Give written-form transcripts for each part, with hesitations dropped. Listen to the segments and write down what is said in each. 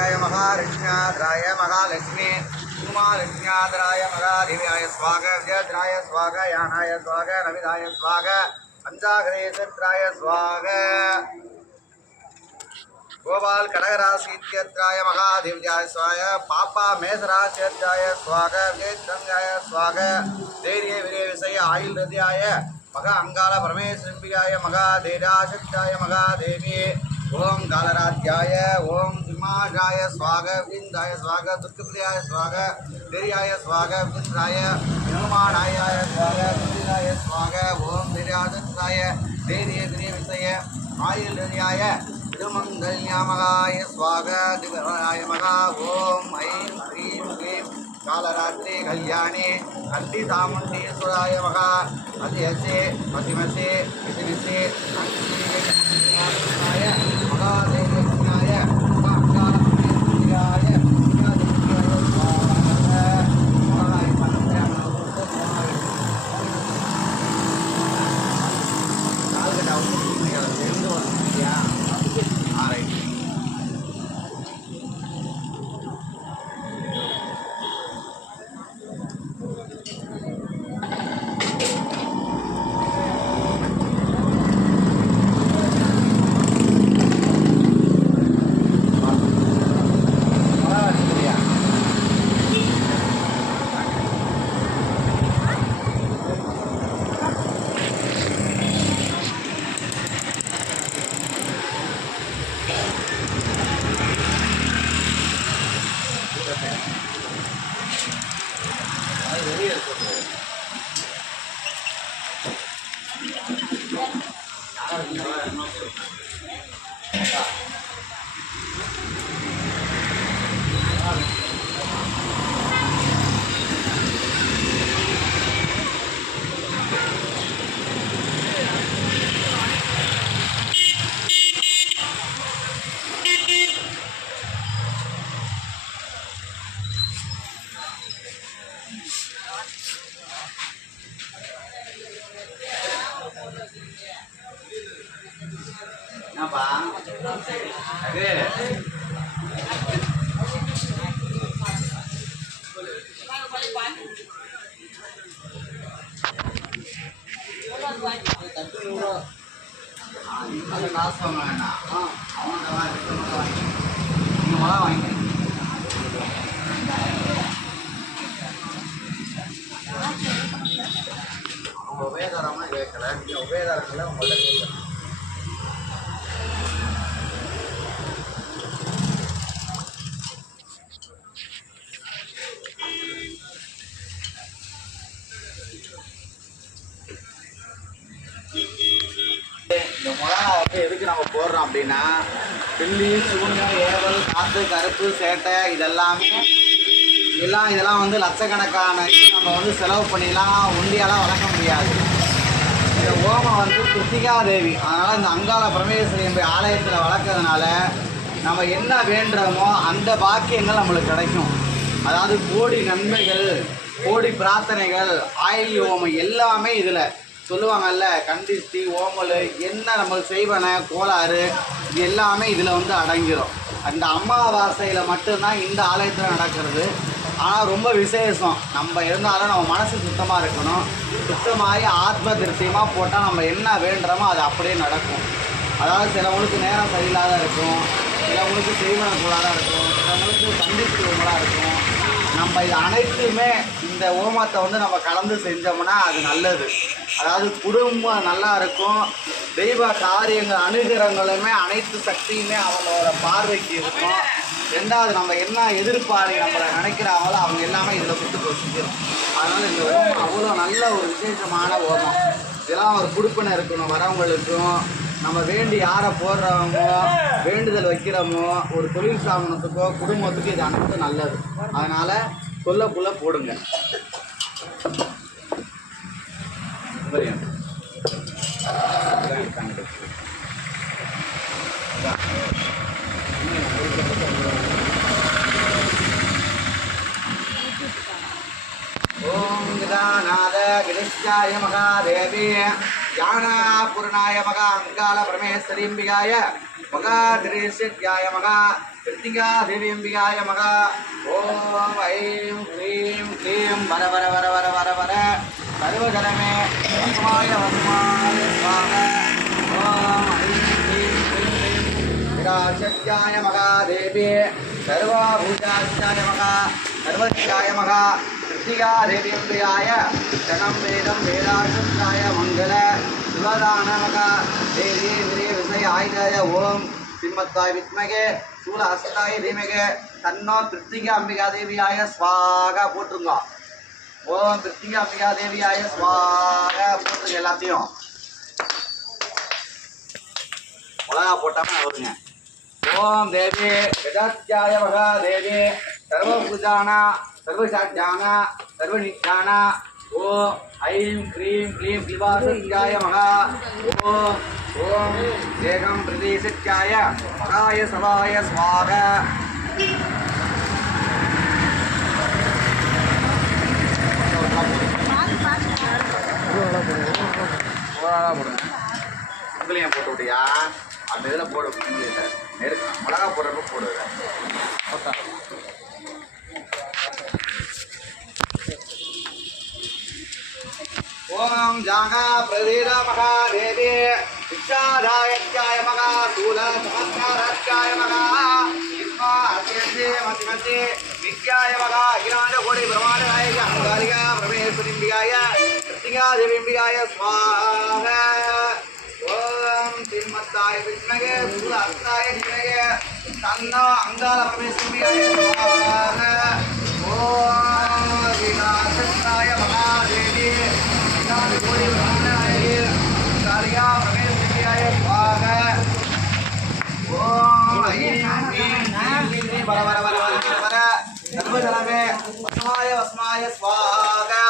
महाकाल्याय महालक्ष्म्याद्राय महालक्ष्मी उमालक्ष्म्याद्राय महादेव्याय स्वाग विजयद्राय स्वाग यानाय स्वाग नविदाय स्वाग पंचाग्रेशत्राय स्वाग गोपाल कडगरासीत्यत्राय महादेव्याय स्वाग पापा मेषराश्यत्राय स्वाग विजयद्रंगाय स्वाग धैर्य विजय विषय आयुल हृदयाय मगा अंगाल परमेश्वरियाय महाधैर्याशक्ताय महादेवी ओम कालराध्याय ओम सिंहाय स्वाग विंदाय स्वाग दुर्गप्रियाय स्वाग धैर्याय स्वाग विंद्राय हनुमानाय स्वाग विंदाय स्वाग ओम धैर्याशक्ताय धैर्य विजय विषय आयुल हृदयाय திருமங்கல்யாமகாய ஸ்வாக திவராய மகா ஓம் ஐம் ஸ்ரீம் ஸ்ரீம் காலராத்திரி கல்யாணி அத்தி சாமுண்டீஸ்வராய மகா அதியசே மசிமசே விசிவிசே அந்தியாய மகாதேவியாய மகாங்காய apa? Oke. Ada kasus mana? Awak dah itu ini malah ini. Ubeda ramai kalau ni ubeda kalau malah. இந்த மிளகா வந்து எதுக்கு நம்ம போடுறோம் அப்படின்னா பில்லி சூன்யம் ஏவல் காற்று கருப்பு சேட்டை இதெல்லாம் வந்து லட்சக்கணக்கான நம்ம வந்து செலவு பண்ணிலாம் உண்டியாலாம் வளர்க்க முடியாது. இந்த ஓமம் வந்து கிருத்திகா தேவி, அதனால் இந்த அங்காள பரமேஸ்வரி என்ற ஆலயத்தில் வளர்க்கறதுனால நம்ம என்ன வேண்டுறோமோ அந்த பாக்கியங்கள் நம்மளுக்கு கிடைக்கும். அதாவது கோடி நன்மைகள், கோடி பிரார்த்தனைகள், ஆயுள் ஓமம் எல்லாமே இதில் சொல்லுவாங்கல்ல. கண்டிஷ்டி ஓமல் என்ன நம்மளுக்கு செய்வன கோளாறு இது எல்லாமே இதில் வந்து அடங்கிடும். அந்த அமாவாசையில் மட்டும்தான் இந்த ஆலயத்தில் நடக்கிறது. ஆனால் ரொம்ப விசேஷம். நம்ம இருந்தாலும் நம்ம மனசு சுத்தமாக இருக்கணும். சுத்தமாகி ஆத்ம திருப்தியமாக போட்டால் நம்ம என்ன வேண்டுறோமோ அது அப்படியே நடக்கும். அதாவது சிலவங்களுக்கு நேரம் சரியில்லாத இருக்கும், சிலவங்களுக்கு செய்வன கோளாறாக இருக்கும், சிலவங்களுக்கு கண்டிஷ்டி ஓமலாக இருக்கும். நம்ம இது அனைத்துமே இந்த ஓமத்தை வந்து நம்ம கலந்து செஞ்சோம்னா அது நல்லது. அதாவது குடும்பம் நல்லா இருக்கும், தெய்வ காரியங்கள் அனுகிரகங்களுமே அனைத்து சக்தியுமே அவங்களோட பார்வைக்கு இருக்கும். ரெண்டாவது நம்ம என்ன எதிர்பார்ப்பு நம்மளை நினைக்கிறாங்களோ அவங்க எல்லாமே இதில் கொடுத்து கொசிக்கிறோம். அதனால் இந்த ஓமம் அவ்வளோ நல்ல ஒரு விசேஷமான ஓமம். இதெல்லாம் ஒரு குடுப்பினை இருக்கணும் வரவங்களுக்கும். நம்ம வேண்டி யாரை போடுறவங்க வேண்டுதல் வைக்கிறோமோ ஒரு தொழில் ஸ்தாபனத்துக்கோ குடும்பத்துக்கு இது அனைத்து நல்லது. அதனால் சொல்லப்புள்ள போடுங்க. ओम गदानाद गिरिश्चाय महादेवी ज्ञानापूर्णाय मगा अंगाल परमेश्वरीम्बिकाय मगा त्रिशक्त्याय मगा कृतिका देवीम्बिकाय मगा ओम ऐं ह्रीं क्लीं वर वर वर वर वर वर सर्वजनमे वस्माय वस्माय स्वाहा ओम ऐं ह्रीं क्लीं विराशक्त्याय मगा देवी सर्वभूताय मगा सर्वज्ञाय मगा कृतिका देवीम्बिकाय जनं वेदं वेदाशक्ताय मंगल शिवदानमगा देवी श्री विषय आयुधाय ओम श्रीमत्ताय विद्मगे शूल हस्ताय धीमगे तन्नो कृतिका अंबिका देवीयाय स्वाहा போட்டுங்க ஓம் கிருத்திகா அம்பிகா தேவியாய स्वाहा போட்டுங்க எல்லாத்தையும் உலகா போட்டாம வருங்க ओम देवी गजात्याय मगा देवी सर्वभूताना सर्वसाध्याना सर्वनित्याना ओम ऐं क्रीं क्लीं क्लीवासत्याय मगा ओम ओम एकं प्रदेशत्याय मगाय सवाय स्वाहा உங்களையும் போட்டு விட்டியா அந்த இதில் போட நெருக்க மிளகா போடுறப்ப போடுவேன் ओम जागा प्रदीरा मगा देवी शिक्षादायत्याय मगा शूल चमत्कारात्याय मगा इस्मा अत्यंते मतिमते विद्याय मगा अखिलांड कोटि ब्रह्मांड नायक अंगारिका परमेश्वरीम्बिकाय कृतिका देवीम्बिकाय स्वाहा ओम श्रीमत्ताय विद्मगे शूल हस्ताय धीमगे तन्नो अंगाल परमेश्वरीम्बिकाय स्वाहा ओम विनाशकाय मगा देवी कोटि ब्रह्मांड कालिका परमेश्वरीयाय स्वाहा ओम ऐं ह्रीं क्लीं वर वर वर वर वर सर्वजनमे वस्माय स्वाहा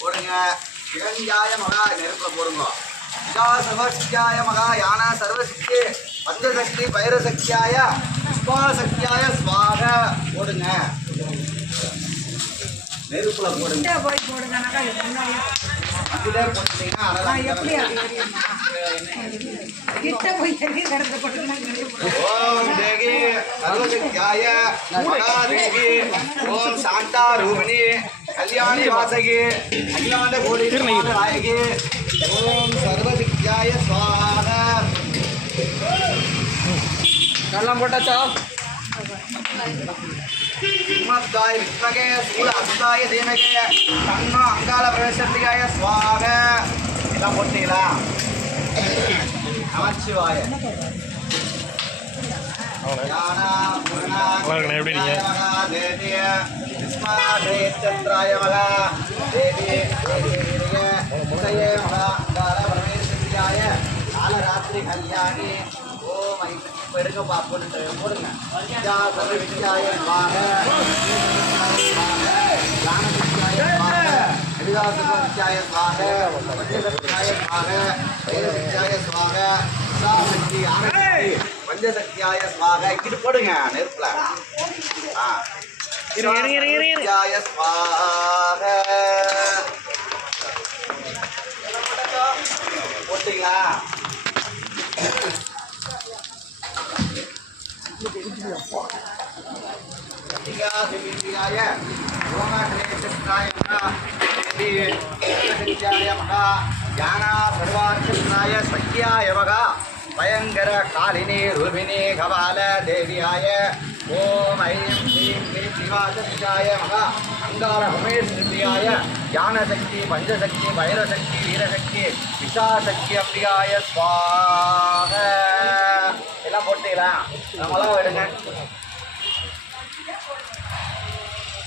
போடுங்க இரஞ்சாய மகா நெருப்புல போடுங்க விஜா சர்வசக்தியாய மகா யானா சர்வசக்தி பஞ்சசக்தி பைரசக்தியாய புஷ்பாசக்தியாய स्वाहा போடுங்க நெருப்புல போடுங்க அதுல போட்டீங்கன்னா அழகா ஓம் தேவி சர்வசக்தியாய மகாதேவி ஓம் சாந்தா ரூபிணி கல்யாணி வாசகி அகிலாண்ட கோடி நாயகி ஓம் சர்வசக்தியாய स्वाहा கல்லாம் போட்டாச்சா श्रीमत्ताय विद्मगे शूल हस्ताय धीमगे तन्नो अंगाल परमेश्वरीयाय स्वाहा எல்லாம் போட்டீங்களா நமச்சிவாய யானா பூர்ணா எப்படி நீங்க தேவி விஸ்மாதேத்ராய மகா தேவி தேவியே உதயே மகா அங்கால परमेश्वरीयाय காலராத்திரி கல்யாணி ஓம் ஐம் எடுங்க பாப்போன்னு போடுங்க வித்யா சர்வ வித்யாய स्वाहा ஞான வித்யாய स्वाहा வித்யா சர்வ வித்யாய स्वाहा பஞ்சசக்தியாய स्वाहा வைர வித்யாய स्वाहा சாசக்தி ஆனந்தி பஞ்சசக்தியாய स्वाहा இது போடுங்க நெருப்புல வித்யாய स्वाहा போட்டீங்களா भयंकर कालिनी रूपिणी कपाल देव्याय ओम ऐं ह्रीं क्लीं शिवाशक्त्याय मगा अंगार परमेश्वरीयाय ज्ञानशक्ति पंचशक्ति भैरशक्ति वीरशक्ति विशाशक्ति अंबिकाय स्वाहा எல்லாம் போட்டீங்களா நம்மளாம் விடுங்க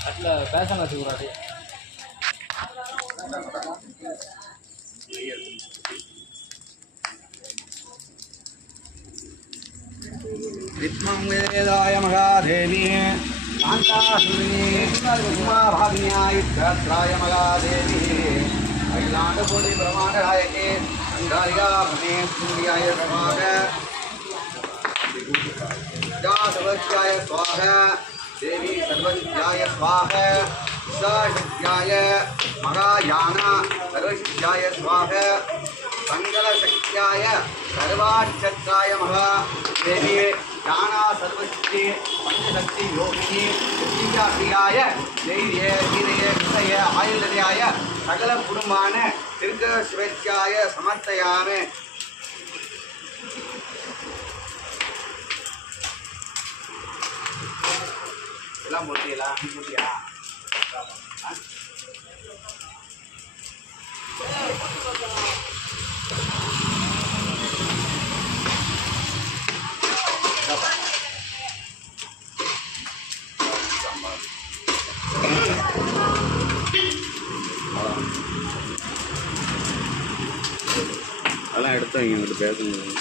அதில் பேசணும் வச்சுக்கூடாது विद्मं वेदाय महादेवी कांतासुरिणी उमाभाग्याय महादेवी अखिलांडकोटि ब्रह्मांड नायके अंगारिका परमेश्वरीयाय स्वाहा सर्वज्ञाय स्वाहा देवी सर्वसिद्ध्याय स्वाहा सिद्धाशक्त्याय महायाना सर्वसिद्ध्याय स्वाहा मंगलशक्त्याय सर्वाक्षत्राय महा देवी ज्ञाना सर्वसिद्धि पंचशक्ति योगिनी सिद्धियाय தைரிய வீரிய விசய ஆயுள்யாய சகல குடும்பான திருக்க சிவச்சாய சமர்த்தயாமே. எல்லாம் முடியலாம் முடியா அதெல்லாம் எடுத்து இங்கிட்டு பேசணும்.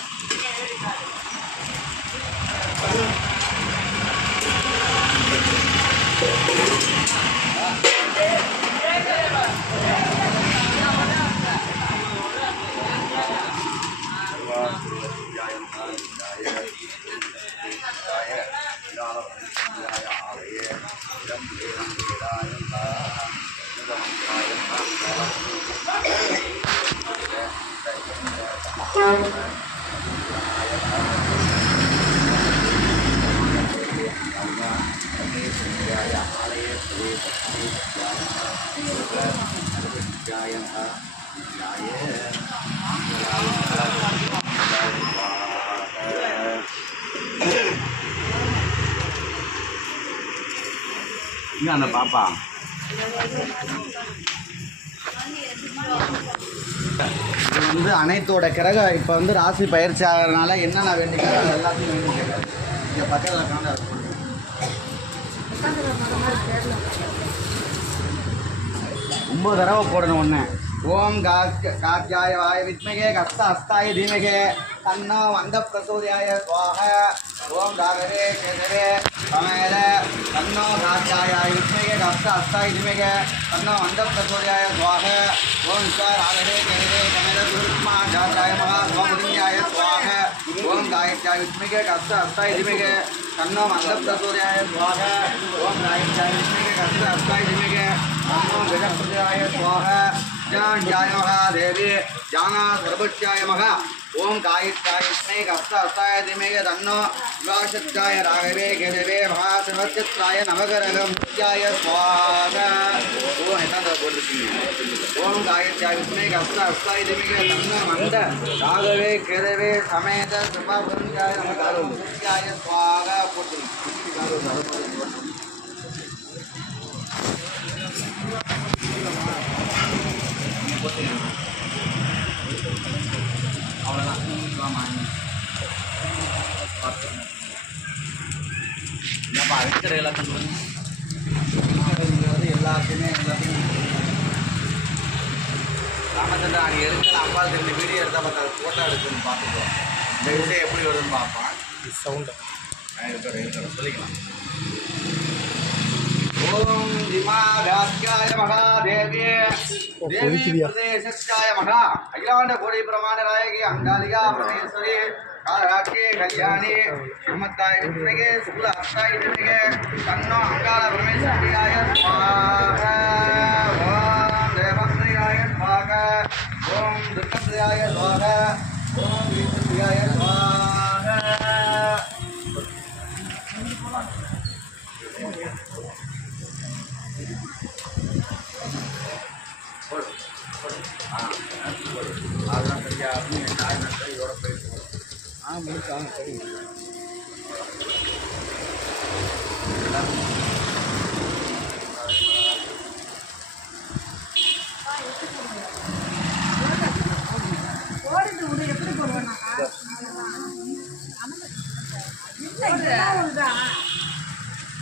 அந்த பாப்பா இது வந்து அனைத்தோட கிரகம் இப்போ வந்து ராசி பயிற்சி ஆகிறதுனால என்னென்ன வேண்டிக்கிறோம் அது எல்லாத்தையும் வேண்டிக்கிறேன். இங்கே பக்கத்தில் காண்ட 9 தடவை போடணும் ஒன்று. ஓம் காத்யாய வாய வித்மகே கஸ்த அஸ்தாய தீமகே தன்னோ வந்த பிரசோதியாய சுவாக. ஓம் ராகவே கேசவே சமேத தன்னோ காத்யாய வித்மகே கஸ்த அஸ்தாய தீமகே தன்னோ வந்த பிரசோதியாய சுவாக. ஓம் ராகவே கேசவே சமேத குருத்மா ஜாதாய மகா சோமதியாய சுவாக. ஓம் காயத்யாய வித்மகே கஸ்த அஸ்தாய தீமகே தன்னோ வந்த பிரசோதியாய சுவாக. ஓம் காயத்யாய வித்மகே கஸ்த அஸ்தாய தீமகே तन्नो गजप्रजाय स्वाहा. ज्ञानाय महा देवी ज्ञाना सर्वस्याय महा. ओम गायत्र्याय विद्महे हस्ताय धीमहि तन्नो विवाशत्याय राघवे केशवे महा सर्वक्षत्राय नवग्रह मुख्याय स्वाहा. ओम ऐसा बोलते ओम गायत्र्याय विद्महे हस्ताय धीमहि तन्नो मंद राघवे केशवे समेत सर्वभुजाय नमः मुख्याय स्वाहा. அவ்வளோதான் என்னப்பா இருக்கிற எல்லாத்தையும் எல்லாத்தையுமே ராமச்சந்திரன் அன்றைக்கி எடுக்கிற அம்பாள் தெரிஞ்ச வீடியோ எடுத்தால் பார்த்தா அது ஃபோட்டோ எடுக்குன்னு பார்த்துக்குவோம். இந்த விஷயம் எப்படி வருதுன்னு பார்ப்பான். சவுண்டு இருக்கிற சொல்லிக்கலாம். ओम दिमाव्याख्याय महादेवी देवी प्रदेशस्याय महा अखिलांड कोटि ब्रह्मांड नायकी अंगालिका परमेश्वरी कालरात्रि कल्याणी श्रीमद्दाय विद्महे शुक्ल हस्ताय धीमहि तन्नो अंगाल परमेश्वरियाय स्वाहा. ओम देवश्रीयाय स्वाहा. ओम दुर्गश्रीयाय स्वाहा. ओम वीरश्रीयाय स्वाहा. அதெல்லாம் சரியா இதோட போயிட்டு முடிச்சாங்க. சரி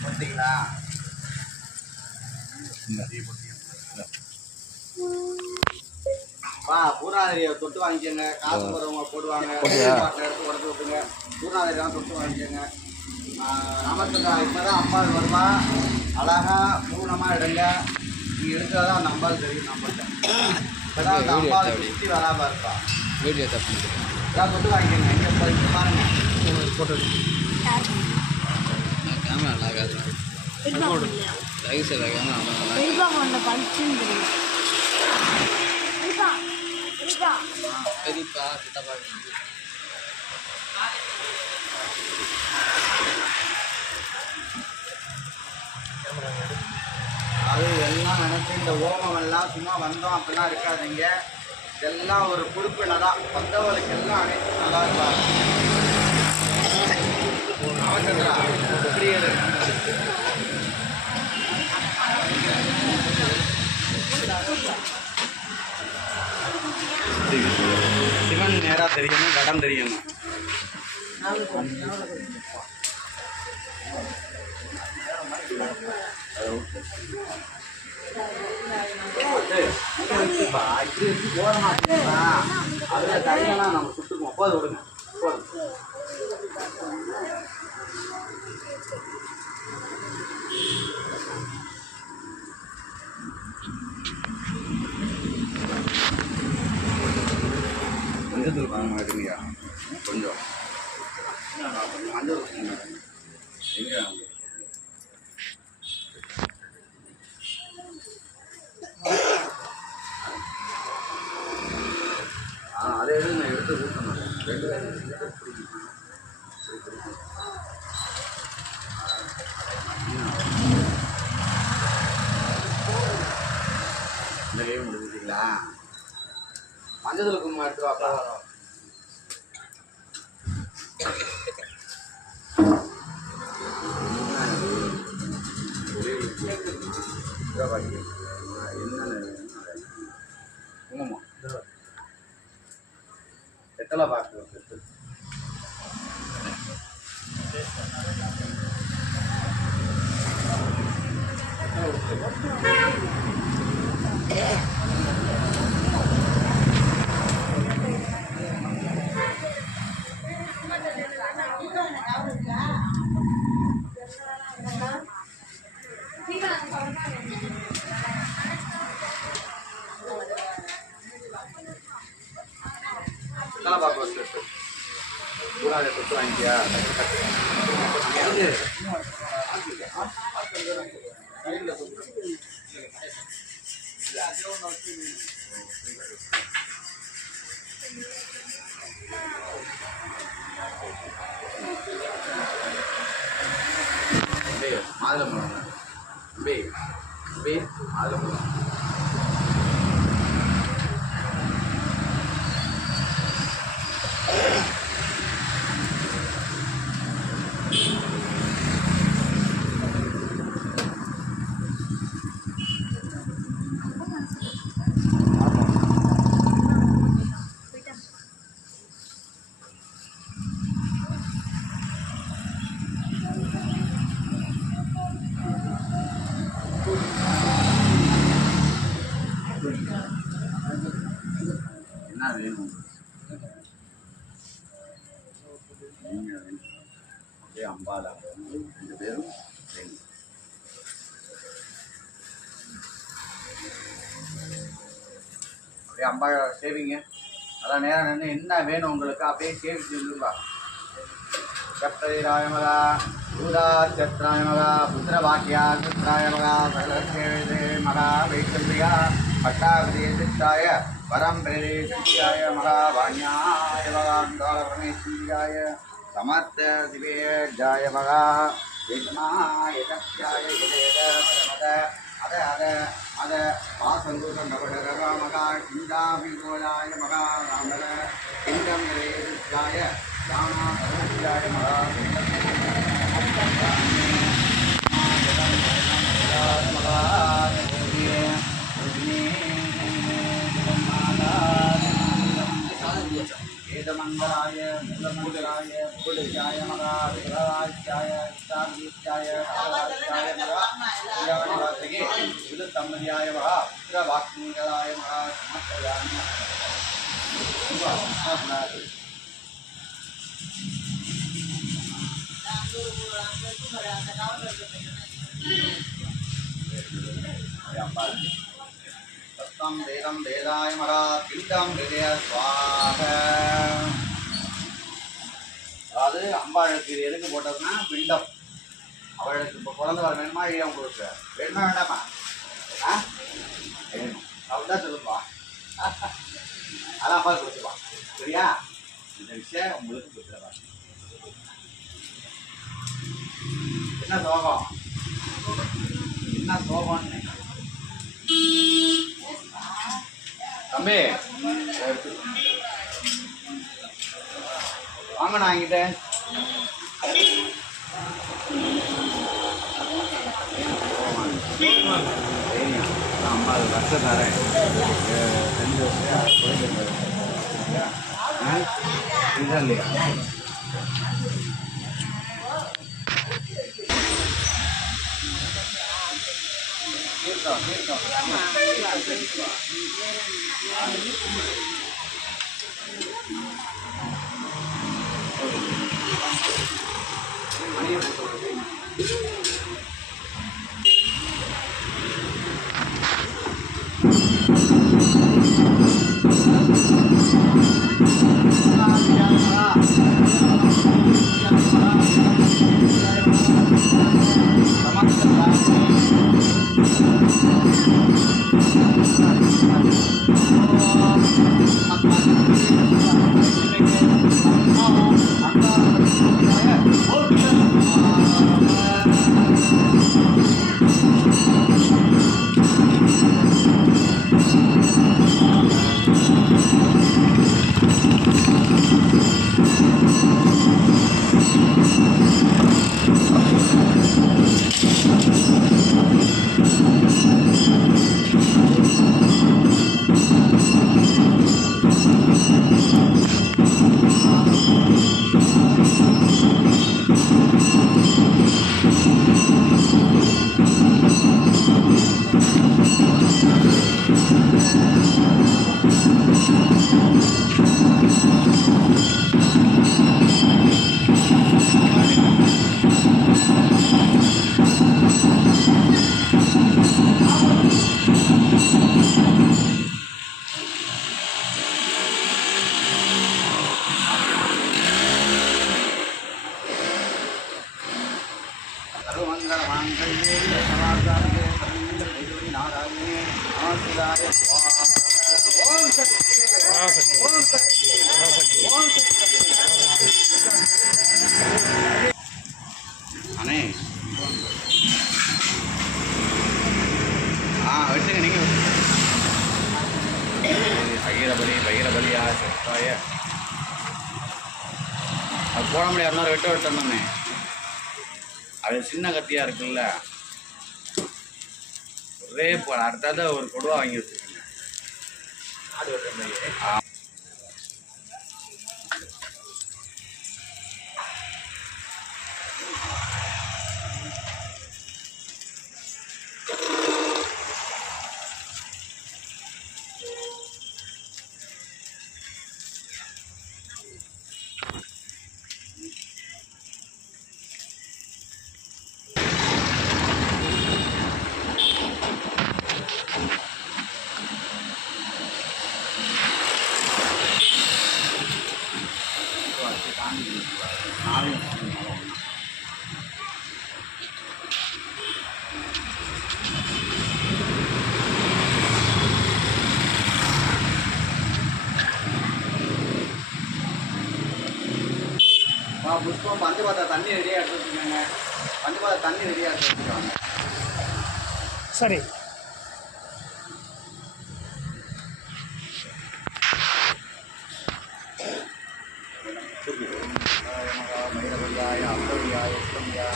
பார்த்தீங்களா வா பூர்ணாதிரியை தொட்டு வாங்கிக்கோங்க. காசு போடுறவங்க போடுவாங்க. எடுத்து உடச்சு விட்டுங்க. பூர்ணாதிரியெல்லாம் தொட்டு வாங்கிக்கோங்க. ராமச்சந்திரா இப்போ தான் அம்பாள் வருவா. அழகாக பூர்ணமாக எடுங்க. நீங்கள் எடுக்கிறதா அந்த அம்பாள் தெரியும். நம்மள்கிட்ட இப்போ தான் அந்த அம்பாள் சுற்றி வராமல் இருப்பா. வீடியோ தப்பு எல்லாம் தொட்டு வாங்கிக்கோங்க. இங்கே பாருங்க ஃபோட்டோ கேமரா ஆகாது. அது எல்லாம் நினைச்சு இந்த ஓமம் எல்லாம் சும்மா வந்தோம் அப்படிலாம் இருக்காதீங்க. இதெல்லாம் ஒரு பொறுப்பினை தான். வந்தவர்களுக்கு எல்லாம் அனைத்து நல்லா இருப்பாங்க. சிவன் நேராக தெரியணும், கடம் தெரியணும். அதுல தனியெல்லாம் நம்ம சுட்டுக்குவோம். போது விடுங்க, போதும். மஞ்சள் வாங்க எடுங்கய்யா, கொஞ்சம் மஞ்சள் எங்க அதை எடுத்து நான் எடுத்து ஊற்றணும். இந்த கேம் முடிஞ்சிட்டீங்களா? மஞ்சள் குங்குமம் எடுத்து வாப்பா. குங்குமம் எத்தனை பாக்கு கூடாது தொட்டு வாங்கிட்டியா? மாதுளம்பழம் மாதுளம்பழம் என்ன வேணும்? நீங்கள் வேணும் அப்படியே அம்பாலா 2 பேரும் வேணும். அப்படியே அம்பா சேவிங்க. அதான் நேரம் நின்று என்ன வேணும் உங்களுக்கு அப்படியே சேவிச்சு சொல்லுவா. சப்தராய மகா பூதாச்சத்ராய மகா புத்திரவாக்கியா சத்ராய மகா சகலசேவே மகா வைஷ்ணவியா பட்டாபிதேசித்தாய பரம் பிரதேசியாய மகாவாண்யாய மகாந்தோலபரமேஸ்வரியாய சமர்த்த திவேஜாய மகா விஷ்மாய சத்யாய விவேத பரமத அத அத அத வாசந்தூரம் நவடக மகா கிண்டாபிகோலாய மகா ராமர கிண்டம் பிரதேசியாய ராமா பரமேஸ்வரியாய மகா वेदमंगलाय मूलमंगलाय पुलिजाय मगा विग्रहाय इष्टाय आवाचाय मगा विग्रहनिवासगे विदुतम्मर्याय मगा पुत्रवाक्मंगलाय मगा समर्पयामि तत्तं वेदं वेदाय मगा पिण्डं हृदय स्वाहा. அதாவது அம்பாளுக்கு எதுக்கு போட்டதுன்னா பிண்டம். அவளுக்கு இப்போ குழந்தை வர வேணுமா இல்லையா உங்களுக்கு? வேணுமா வேண்டாமா? ஆ வேணும். அவள் தான் சொல்லுப்பா. அதான் அப்பா கொடுத்துப்பா. சரியா? இந்த விஷயம் உங்களுக்கு கொடுத்துருவா. என்ன சோகம்? என்ன சோகம்னு தம்பி வாங்க நான் என்கிட்ட அம்மா அது கஷ்டம் தரேன் 2 வருஷம் இல்லையா அண்ணே வச்சுங்க நீங்கள் பைரபலியா செத்தாய அது போட முடியாது வெட்டணுமே அது சின்ன கத்தியாக இருக்குல்ல ஒரே போட அடுத்தது ஒரு கொடுவா வாங்கி வச்சுருக்கேங்க ஆடு வெட்டுற புஷ்பம் பஞ்சு பார்த்தா தண்ணி ரெடியாக எடுத்து வச்சுக்கோங்க. பஞ்சு பார்த்தா தண்ணி ரெடியாக எடுத்து வச்சுக்கோங்க. சரி. மயிரவரியாய அம்பரியாய உத்தமியாய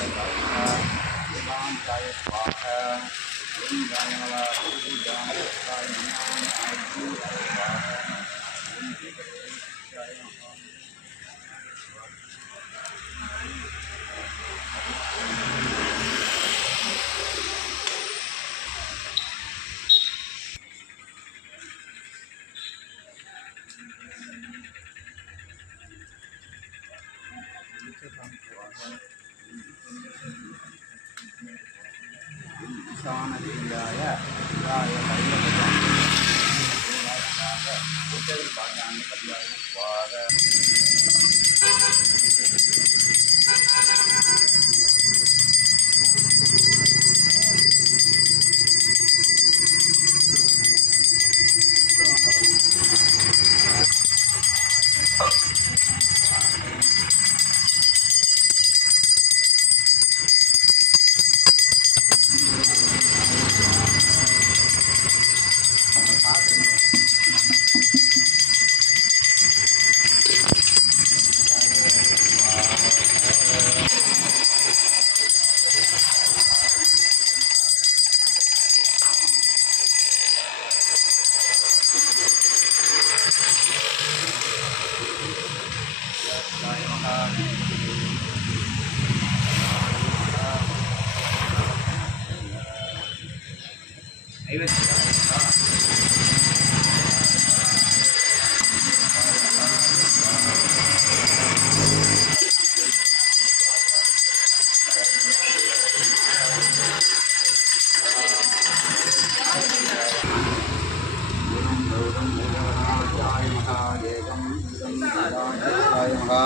ஈசானதேயாய மகா